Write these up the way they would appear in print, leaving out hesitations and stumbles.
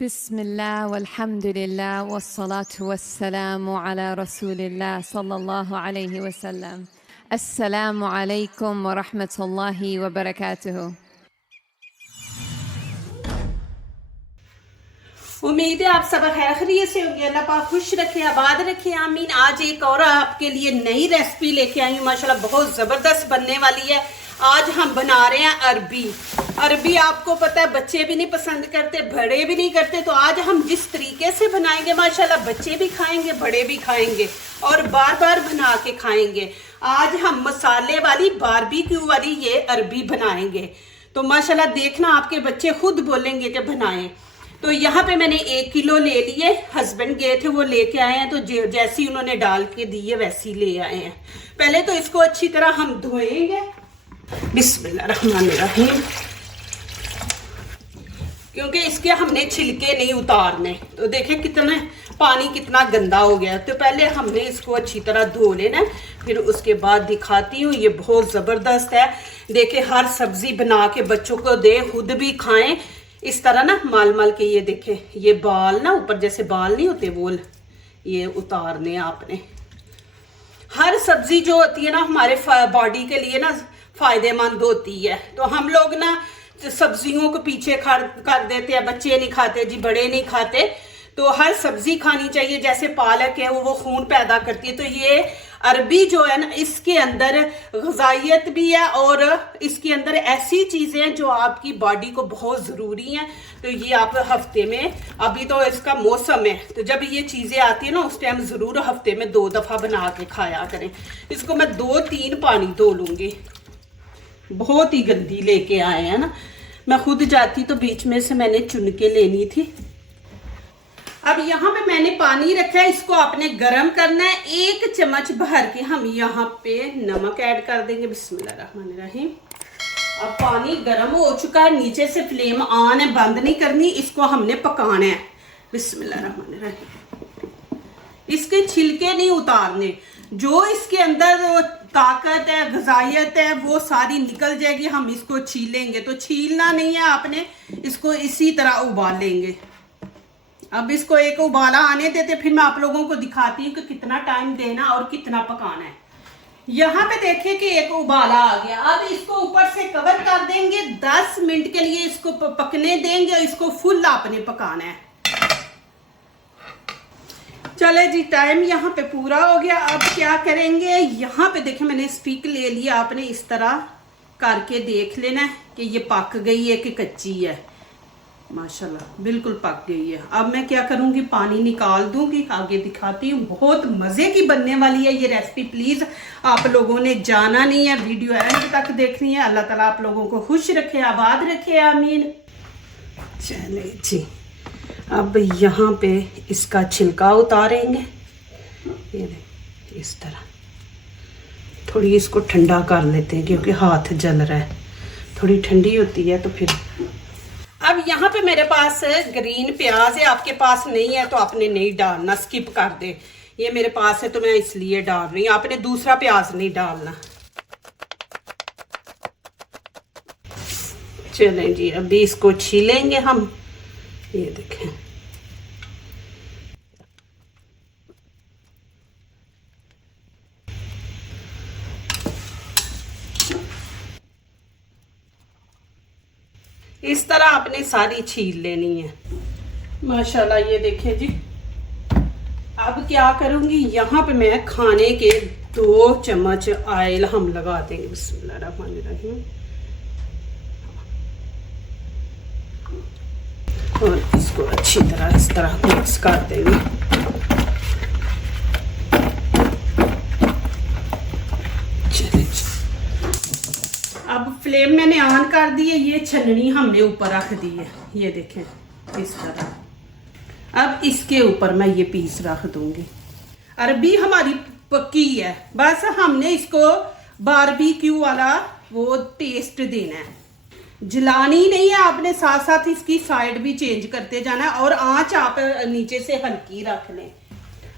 बिस्मिल्लाह वल्हम्दुलिल्लाह वस्सलातु वस्सलामु अला रसूलिल्लाह सल्लल्लाहु अलैहि वसल्लम। अस्सलामु अलैकुम व रहमतुल्लाहि व बरकातुहू। उम्मीद है आप सब खैर खैरियत से होंगे। अल्लाह पाक खुश रखे, आबाद रखे, आमीन। आज एक और आपके लिए नई रेसिपी लेके आई हूँ, माशाल्लाह बहुत ज़बरदस्त बनने वाली है। आज हम बना रहे हैं अरबी। अरबी आपको पता है बच्चे भी नहीं पसंद करते, बड़े भी नहीं करते, तो आज हम जिस तरीके से बनाएंगे माशाल्लाह बच्चे भी खाएंगे, बड़े भी खाएंगे और बार बार बना के खाएंगे। आज हम मसाले वाली बारबेक्यू वाली ये अरबी बनाएंगे, तो माशाल्लाह देखना आपके बच्चे खुद बोलेंगे कि बनाएं। तो यहाँ पे मैंने 1 किलो ले लिए, हस्बैंड गए थे वो लेके आए हैं, तो जैसी उन्होंने डाल के दी है वैसी ले आए हैं। पहले तो इसको अच्छी तरह हम धोएंगे, बिस्मिल्लाहिर्रहमानिर्रहीम, क्योंकि इसके हमने छिलके नहीं उतारने। तो देखें कितना पानी कितना गंदा हो गया, तो पहले हमने इसको अच्छी तरह धो लेना, फिर उसके बाद दिखाती हूँ। ये बहुत ज़बरदस्त है, देखें हर सब्जी बना के बच्चों को दे, खुद भी खाएं इस तरह ना माल माल के। ये देखें ये बाल ना ऊपर जैसे बाल नहीं होते वो ये उतारने आपने। हर सब्जी जो होती है ना हमारे बॉडी के लिए ना फायदेमंद होती है, तो हम लोग ना सब्जियों को पीछे कर देते हैं, बच्चे नहीं खाते जी, बड़े नहीं खाते, तो हर सब्जी खानी चाहिए। जैसे पालक है वो खून पैदा करती है, तो ये अरबी जो है ना इसके अंदर ग़िज़ाइयत भी है और इसके अंदर ऐसी चीज़ें हैं जो आपकी बॉडी को बहुत ज़रूरी हैं। तो ये आप हफ्ते में, अभी तो इसका मौसम है, तो जब ये चीज़ें आती है ना उस टाइम ज़रूर हफ्ते में 2 दफ़ा बना के खाया करें। इसको मैं 2-3 पानी धो लूँगी, बहुत ही गंदी लेके आए हैं ना, मैं खुद जाती तो बीच में से मैंने चुन के लेनी थी। अब यहाँ पे मैंने पानी रखा है, इसको आपने गरम करना है। 1 चम्मच भर के हम यहाँ पे नमक ऐड कर देंगे, बिस्मिल्लाहिर्रहमानिर्रहीम। अब पानी गरम हो चुका है, नीचे से फ्लेम ऑन है, बंद नहीं करनी, इसको हमने पकाना है, बिस्मिल्लाहिर्रहमानिर्रहीम। इसके छिलके नहीं उतारने, जो इसके अंदर ताकत है, ग़िज़ाइयत है, वो सारी निकल जाएगी। हम इसको छीलेंगे, तो छीलना नहीं है आपने, इसको इसी तरह उबालेंगे। अब इसको एक उबाला आने देते, फिर मैं आप लोगों को दिखाती हूँ कि कितना टाइम देना और कितना पकाना है। यहाँ पे देखिए कि एक उबाला आ गया। अब इसको ऊपर से कवर कर देंगे, 10 मिनट के लिए इसको पकने देंगे, इसको फुल आपने पकाना है। चले जी, टाइम यहाँ पे पूरा हो गया। अब क्या करेंगे, यहाँ पे देखें मैंने स्टिक ले लिया, आपने इस तरह करके देख लेना है कि ये पक गई है कि कच्ची है। माशाल्लाह बिल्कुल पक गई है। अब मैं क्या करूँगी, पानी निकाल दूंगी, आगे दिखाती हूँ। बहुत मज़े की बनने वाली है ये रेसिपी, प्लीज़ आप लोगों ने जाना नहीं है, वीडियो एंड तक देखनी है। अल्लाह ताला आप लोगों को खुश रखे, आबाद रखे, आमीन। चले जी, अब यहाँ पे इसका छिलका उतारेंगे, ये इस तरह। थोड़ी इसको ठंडा कर लेते हैं क्योंकि हाथ जल रहा है, थोड़ी ठंडी होती है तो फिर। अब यहाँ पे मेरे पास ग्रीन प्याज है, आपके पास नहीं है तो आपने नहीं डालना, स्किप कर दे। ये मेरे पास है तो मैं इसलिए डाल रही हूँ, आपने दूसरा प्याज नहीं डालना। चलें जी, अभी इसको छीलेंगे हम, ये देखें। इस तरह आपने सारी छील लेनी है, माशाल्लाह। ये देखें जी, अब क्या करूंगी, यहाँ पे मैं खाने के 2 चम्मच ऑयल हम लगा देंगे, बिस्मिल्लाहिर्रहमानिर्रहीम। और इसको अच्छी तरह इस तरह मिक्स कर देंगे। अब फ्लेम मैंने ऑन कर दी है, ये छलनी हमने ऊपर रख दी है, ये देखें इस तरह। अब इसके ऊपर मैं ये पीस रख दूंगी। अरबी हमारी पक्की है, बस हमने इसको बारबेक्यू वाला वो टेस्ट देना है, जलानी नहीं है आपने, साथ साथ इसकी साइड भी चेंज करते जाना है और आंच आप नीचे से हल्की रख लें।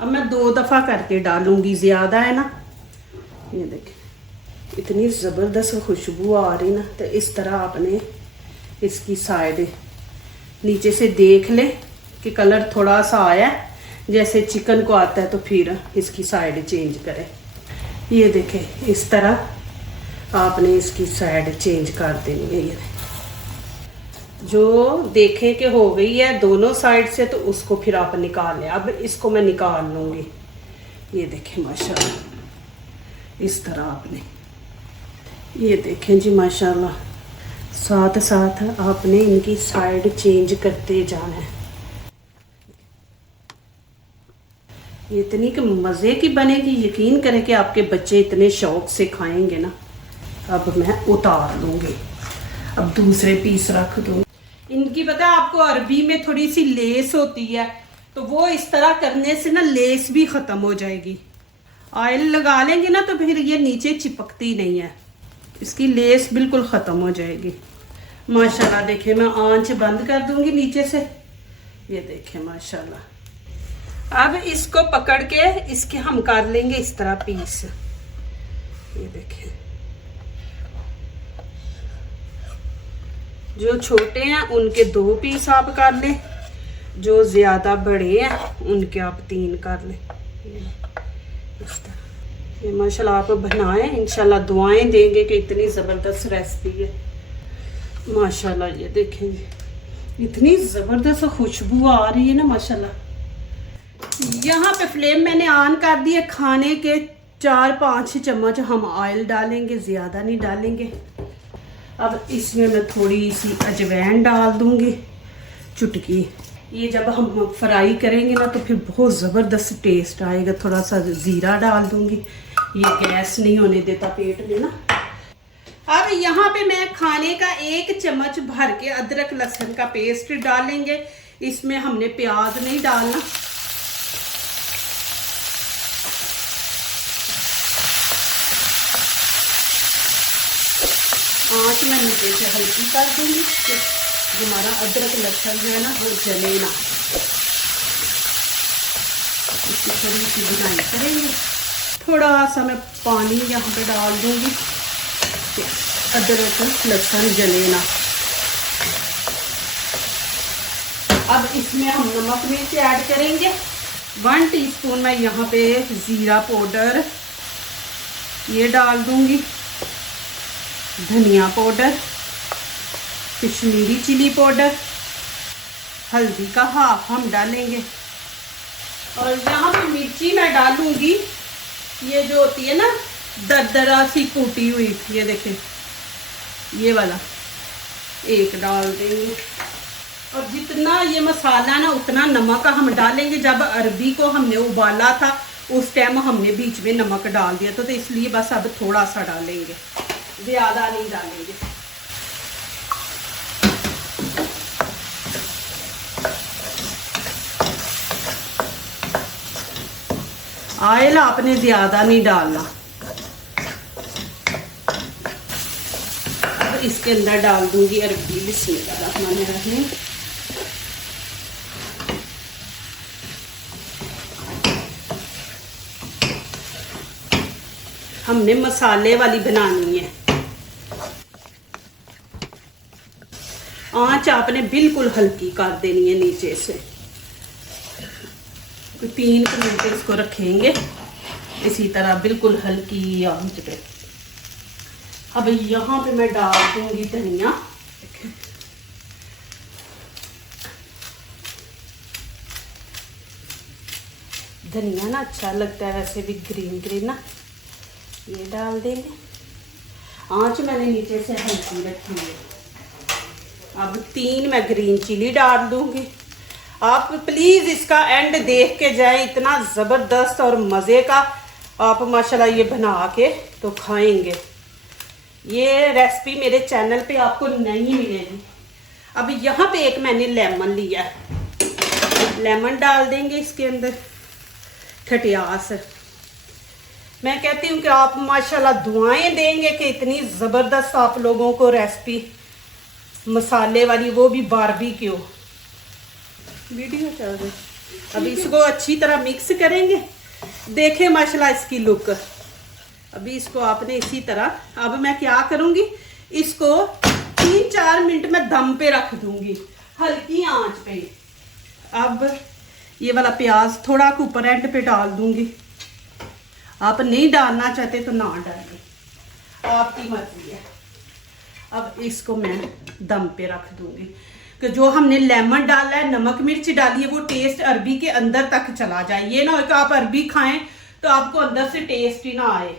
अब मैं 2 दफ़ा करके डालूंगी, ज़्यादा है ना। ये देखें इतनी ज़बरदस्त खुशबू आ रही ना, तो इस तरह आपने इसकी साइड नीचे से देख ले कि कलर थोड़ा सा आया जैसे चिकन को आता है, तो फिर इसकी साइड चेंज करें। ये देखें, इस तरह आपने इसकी साइड चेंज कर देनी है। ये जो देखें कि हो गई है दोनों साइड से, तो उसको फिर आप निकाल लें। अब इसको मैं निकाल लूँगी। ये देखें माशाल्लाह, इस तरह आपने, ये देखें जी माशाल्लाह, साथ साथ आपने इनकी साइड चेंज करते जाना है। ये इतनी कि मज़े की बनेगी, यकीन करें कि आपके बच्चे इतने शौक से खाएंगे ना। अब मैं उतार लूँगी, अब दूसरे पीस रख दूँगी। इनकी पता है आपको, अरबी में थोड़ी सी लेस होती है, तो वो इस तरह करने से ना लेस भी ख़त्म हो जाएगी। ऑयल लगा लेंगे ना तो फिर ये नीचे चिपकती नहीं है, इसकी लेस बिल्कुल ख़त्म हो जाएगी। माशाल्लाह देखिए, मैं आंच बंद कर दूंगी नीचे से। ये देखें माशाल्लाह। अब इसको पकड़ के इसके हम कर लेंगे इस तरह पीस। ये देखें, जो छोटे हैं उनके 2 पीस आप कर लें, जो ज़्यादा बड़े हैं उनके आप 3 कर लें। इस तरह ये माशाल्लाह आप बनाएं, इंशाल्लाह दुआएं देंगे कि इतनी ज़बरदस्त रेसिपी है माशाल्लाह। ये देखें, इतनी ज़बरदस्त खुशबू आ रही है ना माशाल्लाह। यहाँ पे फ्लेम मैंने ऑन कर दिया। खाने के 4-5 चम्मच हम ऑयल डालेंगे, ज़्यादा नहीं डालेंगे। अब इसमें मैं थोड़ी सी अजवाइन डाल दूँगी, चुटकी। ये जब हम फ्राई करेंगे ना तो फिर बहुत ज़बरदस्त टेस्ट आएगा। थोड़ा सा ज़ीरा डाल दूँगी, ये गैस नहीं होने देता पेट में ना। अब यहाँ पे मैं खाने का 1 चम्मच भर के अदरक लहसुन का पेस्ट डालेंगे। इसमें हमने प्याज नहीं डालना। आँच मैं नीचे से हल्की कर दूँगी कि हमारा अदरक लहसुन जो है ना वो जले ना। इसकी थोड़ी सी बुनाई करेंगे। थोड़ा सा मैं पानी यहाँ पे डाल दूँगी कि अदरक लहसुन जले ना। अब इसमें हम नमक मिर्च ऐड करेंगे। 1 टीस्पून मैं यहाँ पे ज़ीरा पाउडर ये डाल दूँगी, धनिया पाउडर, कश्मीरी चिली पाउडर, हल्दी का हाफ हम डालेंगे। और यहाँ पे मिर्ची मैं डालूंगी, ये जो होती है ना दरदरा सी कूटी हुई, ये देखें ये वाला 1 डाल देंगे। और जितना ये मसाला ना उतना नमक हम डालेंगे। जब अरबी को हमने उबाला था उस टाइम हमने बीच में नमक डाल दिया तो इसलिए बस अब थोड़ा सा डालेंगे, ज़्यादा नहीं डालेंगे। ऑयल आपने ज़्यादा नहीं डालना। अब इसके अंदर डाल दूंगी अरबी। बिस्मिल्लाहिर्रहमानिर्रहीम। हमने मसाले वाली बनानी है। आंच आपने बिल्कुल हल्की कर देनी है नीचे से। 3 मिनट इसको रखेंगे इसी तरह बिल्कुल हल्की आंच पे। अब यहाँ पे मैं डाल दूंगी धनिया। धनिया ना अच्छा लगता है वैसे भी, ग्रीन ग्रीन ना, ये डाल देंगे। आंच मैंने नीचे से हल्की रखी है। अब 3 मैं ग्रीन चिली डाल दूंगी। आप प्लीज़ इसका एंड देख के जाए, इतना ज़बरदस्त और मज़े का आप माशाल्लाह ये बना के तो खाएंगे। ये रेसिपी मेरे चैनल पे आपको नहीं मिलेगी। अब यहाँ पे एक मैंने लेमन लिया है, लेमन डाल देंगे इसके अंदर। खटियास, मैं कहती हूँ कि आप माशाल्लाह दुआएं देंगे कि इतनी ज़बरदस्त आप लोगों को रेसिपी मसाले वाली, वो भी बारबेक्यू वीडियो चल रही। अब इसको अच्छी तरह मिक्स करेंगे। देखें माशाल्लाह इसकी लुक। अभी इसको आपने इसी तरह, अब मैं क्या करूँगी, इसको 3-4 मिनट में दम पे रख दूँगी हल्की आंच पे। अब ये वाला प्याज थोड़ा ऊपर एंड पे डाल दूंगी। आप नहीं डालना चाहते तो ना डालिए, आपकी मर्जी है। अब इसको मैं दम पे रख दूंगी कि जो हमने लेमन डाला है, नमक मिर्च डाली है, वो टेस्ट अरबी के अंदर तक चला जाए। ये ना हो कि आप अरबी खाएं तो आपको अंदर से टेस्ट ही ना आए।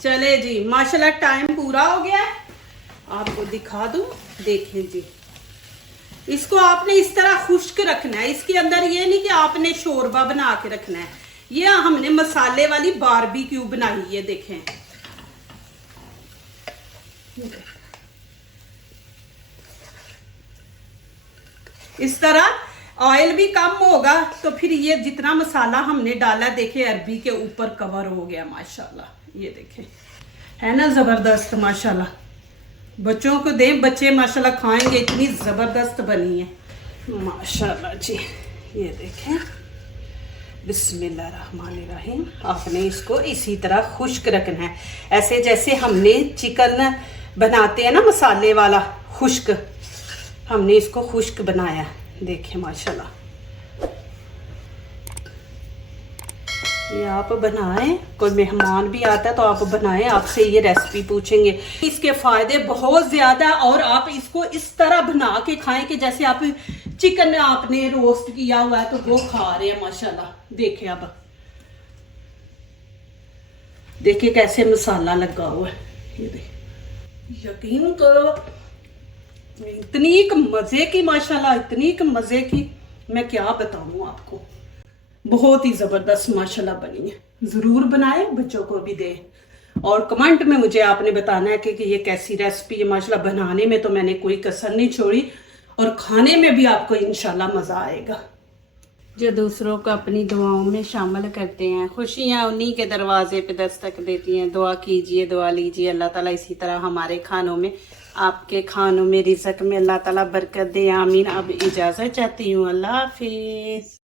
चले जी, माशाल्लाह टाइम पूरा हो गया है, आपको दिखा दूं। देखें जी, इसको आपने इस तरह खुश्क रखना है। इसके अंदर ये नहीं कि आपने शोरबा बना के रखना है। ये हमने मसाले वाली बारबेक्यू बनाई है। देखें इस तरह ऑयल भी कम होगा तो फिर ये जितना मसाला हमने डाला, देखे अरबी के ऊपर कवर हो गया माशाल्लाह। ये देखें, है ना जबरदस्त माशाल्लाह। बच्चों को दें, बच्चे माशाल्लाह खाएंगे, इतनी जबरदस्त बनी है माशाल्लाह जी। ये देखें, बिस्मिल्लाहिर्रहमानिर्रहीम। आपने इसको इसी तरह खुश्क रखना है, ऐसे जैसे हमने चिकन बनाते हैं ना मसाले वाला खुश्क, हमने इसको खुश्क बनाया। देखें माशाल्लाह, ये आप बनाएं, कोई मेहमान भी आता है तो आप बनाएं, आपसे ये रेसिपी पूछेंगे। इसके फायदे बहुत ज्यादा, और आप इसको इस तरह बना के खाएं कि जैसे आप चिकन आपने रोस्ट किया हुआ है तो वो खा रहे हैं माशाल्लाह। देखें, अब देखिए कैसे मसाला लगा हुआ है। ये देख, यकीन करो इतनी एक मजे की माशाल्लाह, इतनी एक मजे की, मैं क्या बताऊं आपको। बहुत ही जबरदस्त माशाल्लाह बनी है। जरूर बनाए, बच्चों को भी दें, और कमेंट में मुझे आपने बताना है कि ये कैसी रेसिपी है। माशाल्लाह बनाने में तो मैंने कोई कसर नहीं छोड़ी, और खाने में भी आपको इंशाल्लाह मजा आएगा। जो दूसरों को अपनी दुआओं में शामिल करते हैं, खुशियां उन्हीं के दरवाजे पे दस्तक देती हैं। दुआ कीजिए, दुआ लीजिए, अल्लाह ताला इसी तरह हमारे खानों में, आपके खानों में, रिज़्क़ में अल्लाह ताला बरकत दे, आमीन। अब इजाज़त चाहती हूँ, अल्लाह हाफिज़।